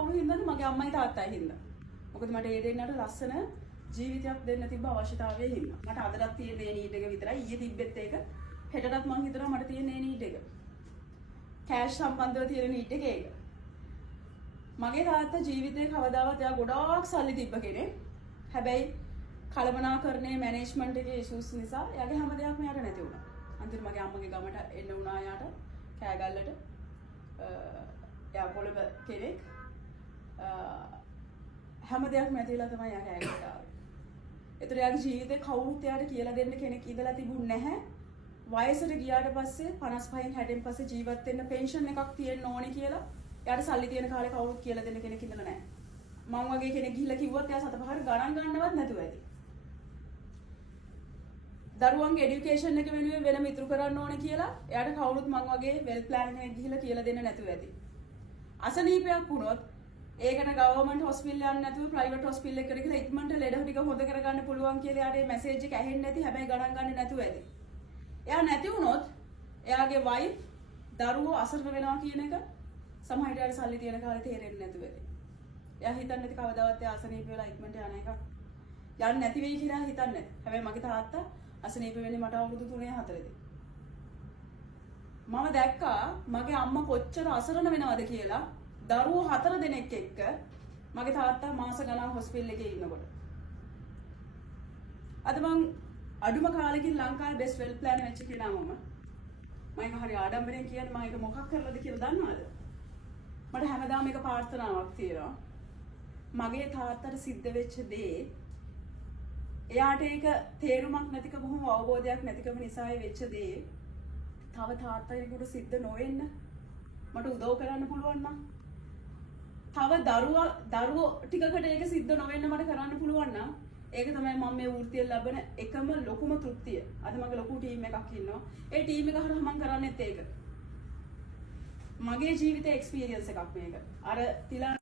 කවුරු හින්දාද? මගේ අම්මයි තාත්තයි හින්දා. මොකද මට ඒ දෙන්නට ලස්සන ජීවිතයක් දෙන්න තිබ්බ අවශ්‍යතාවය හින්දා. මට අදටත් තියෙන මේ නීඩ් එක විතරයි. ඊයේ තිබ්බෙත් ඒක. හෙටටත් මං හිතනවා මට තියෙන මේ නීඩ් එක. කෑෂ් සම්බන්ධව තියෙන නීඩ් එක ඒක. මගේ තාත්තා ජීවිතේ කවදාවත් එයා ගොඩාක් සල්ලි තිබ්බ කෙනෙක්. හැබැයි කලමනාකරණයේ මැනේජ්මන්ට් එකේ ඉෂුස් නිසා එයාගේ හැම දෙයක්ම යට නැති වුණා. අන්තිමට මගේ අම්මගේ ගමට එන්න වුණා යාට කෑගල්ලට. එයා පොළඹ කෙනෙක්. හැම දෙයක්ම නැතිලා තමයි යා කෑගල්ලට ආවේ. ඒතර එයාගේ ජීවිතේ කවුරුත් එයාට කියලා දෙන්න කෙනෙක් ඉඳලා තිබුණ නැහැ. වයසට ගියාට පස්සේ 55න් 60න් පස්සේ ජීවත් වෙන්න පෙන්ෂන් එකක් තියෙන්න ඕනේ කියලා එයාට සල්ලි තියෙන කාලේ කවුරුත් කියලා දෙන්න කෙනෙක් ඉඳලා නැහැ. මං වගේ කෙනෙක් ගිහිල්ලා කිව්වත් එයා සතපහර ගණන් ගන්නවත් නැතුව ඇති. දරුවන්ගේ এডুকেෂන් එක වෙනුවෙන් වෙනම ඉතුරු කරන්න ඕනේ කියලා එයාට කවුරුත් මං වගේ වෙල් ප්ලෑන් එකක් ගිහිල්ලා කියලා දෙන්න නැතුව ඇති. අසනීපයක් වුණොත් ඒකට ගවර්න්මන්ට් හොස්පිටල් යන්න නැතුව ප්‍රයිවට් හොස්පිටල් එකකට ගිහලා ඉක්මනට ලෙඩ ටික හොද කරගන්න පුළුවන් කියලා එයාට මේ මැසේජ් එක ඇහෙන්නේ නැති හැබැයි ගණන් ගන්න නැතුව ඇති. එයා නැති වුණොත් එයාගේ වයිෆ් දරුවෝ අසරණ වෙනවා කියන එක සමහර විට සල්ලි තියෙන කාලේ තේරෙන්නේ නැතුව ඇති. එයා හිතන්නේ නැති කවදාවත් එයා අසනීප වෙලා ඉක්මනට යන එකක් යන්නේ නැති වෙයි කියලා හිතන්නේ නැහැ. හැබැයි මගේ තාත්තා අසනීප වෙන්නේ මට අවුරුදු 3-4දී. මම දැක්කා මගේ අම්මා කොච්චර අසරණ වෙනවද කියලා දරුවෝ 4 දෙනෙක් එක්ක මගේ තාත්තා මාස ගණන් හොස්පිටල් එකේ ඉන්නකොට. අද මං අඩුම කාලෙකින් ලංකාවේ බෙස්ට් වෙල් ප්ලෑන් වෙච්ච කෙනා මම. මම ඒක හරි ආඩම්බරෙන් කියන්නේ මම ඒක මොකක් කරලාද කියලා දන්නවද? මට හැමදාම එක ප්‍රාර්ථනාවක් තියෙනවා. මගේ තාත්තට සිද්ධ වෙච්ච දේ එයාට ඒක තේරුමක් නැතිකම හෝ අවබෝධයක් නැතිකම නිසා වෙච්ච දේ තව තාත්තයෙකුට සිද්ධ නොවෙන්න මට උදව් කරන්න පුළුවන් නම් තව දරුවෝ ටිකකට ඒක සිද්ධ නොවෙන්න මට කරන්න පුළුවන් නම් ඒක තමයි මම මේ වෘත්තිය ලැබෙන එකම ලොකුම තෘප්තිය. අද මගේ ලොකු ටීම් එකක් ඉන්නවා. ඒ ටීම් එක හරහා මම කරන්නේත් ඒක. මගේ ජීවිතේ එක්ස්පීරියන්ස් එකක් මේක. අර තිලා